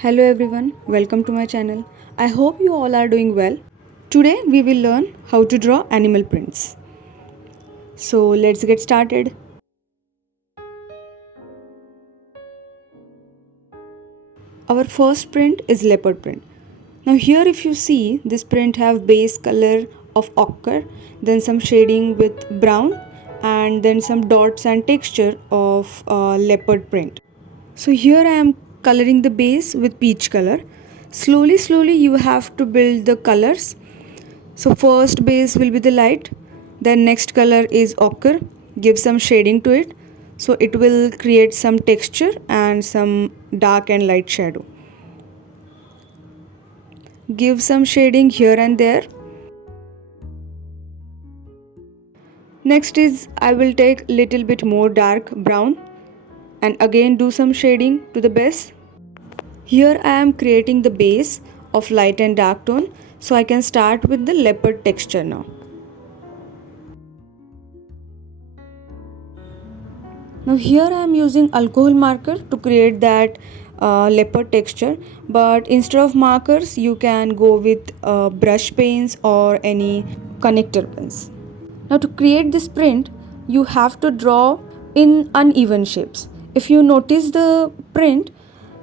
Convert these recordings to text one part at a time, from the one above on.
Hello everyone, welcome to my channel. I hope you all are doing well. Today we will learn how to draw animal prints. So let's get started. Our first print is leopard print. Now here if you see this print have base color of ochre, then some shading with brown and then some dots and texture of leopard print. So here I am coloring the base with peach color. Slowly you have to build the colors. So first base will be the light, then next color is ochre, give some shading to it. So it will create some texture and some dark and light shadow. Give some shading here and there. Next is I will take little bit more dark brown and again do some shading to the base. Here I am creating the base of light and dark tone, so I can start with the leopard texture now. Now here I am using alcohol marker to create that leopard texture, but instead of markers you can go with brush pens or any connector pens. Now to create this print you have to draw in uneven shapes. If you notice the print,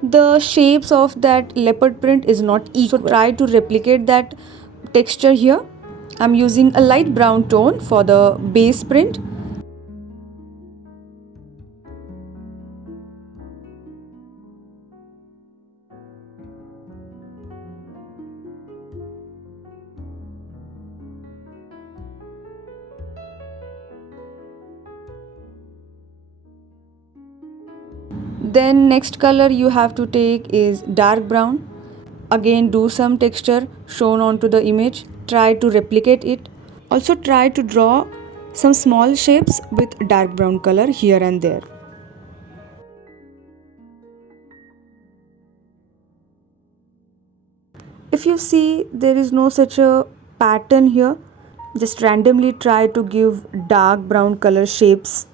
the shapes of that leopard print is not equal. So try to replicate that texture here. I'm using a light brown tone for the base print. Then next color you have to take is dark brown. Again do some texture shown onto the image. Try to replicate it. Also try to draw some small shapes with dark brown color here and there. If you see there is no such a pattern here, just randomly try to give dark brown color shapes.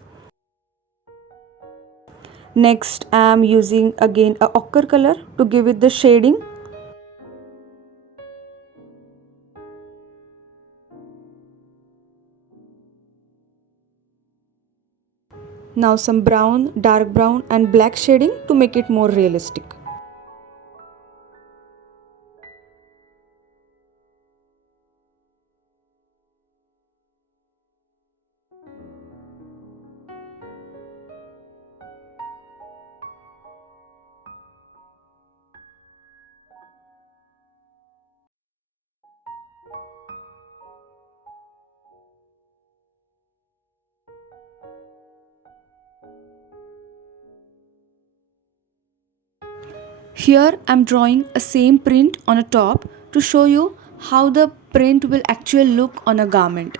Next I am using again a ochre color to give it the shading. Now some brown, dark brown and black shading to make it more realistic. Here I am drawing a same print on a top to show you how the print will actually look on a garment.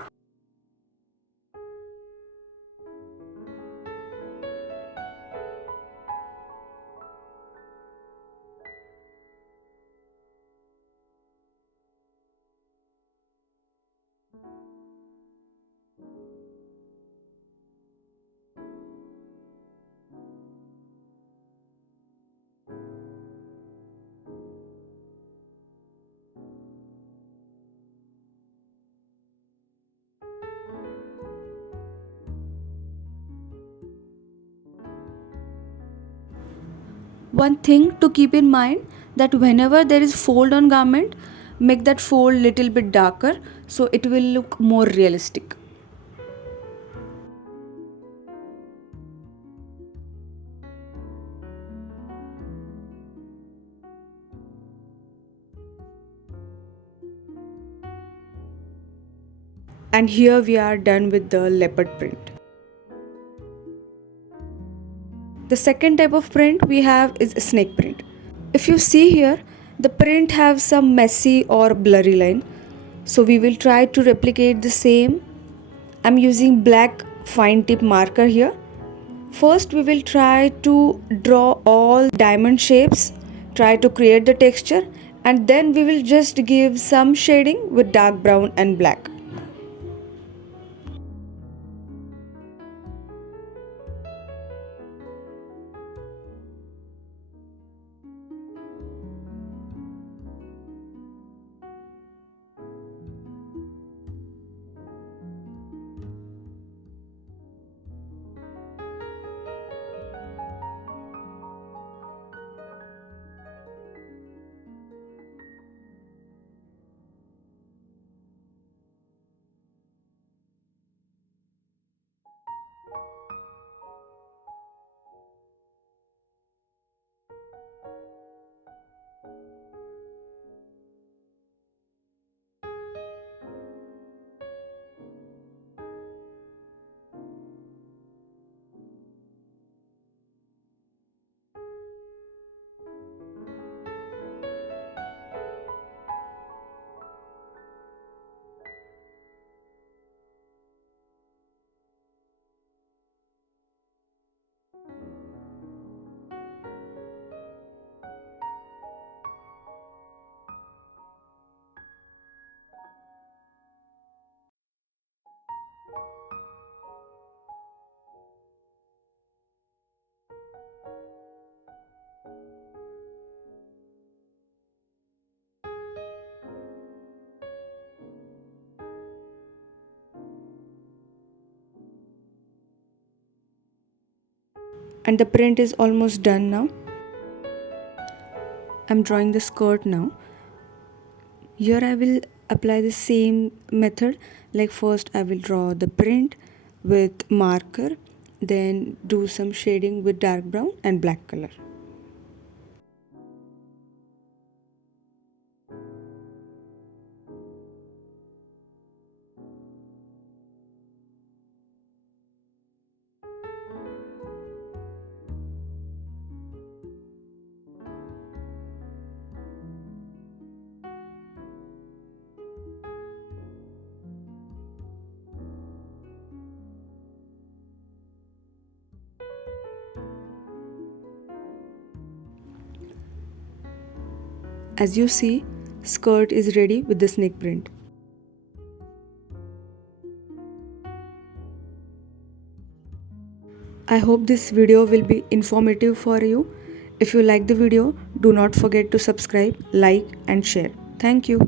One thing to keep in mind that whenever there is fold on garment, make that fold little bit darker so it will look more realistic. And here we are done with the leopard print. The second type of print we have is snake print. If you see here, the print have some messy or blurry line. So we will try to replicate the same. I'm using black fine tip marker here. First we will try to draw all diamond shapes, try to create the texture, and then we will just give some shading with dark brown and black. And the print is almost done now. I'm drawing the skirt now. Here I will apply the same method. Like first I will draw the print with marker, then do some shading with dark brown and black color. As you see, skirt is ready with the snake print. I hope this video will be informative for you. If you like the video, do not forget to subscribe, like and share. Thank you.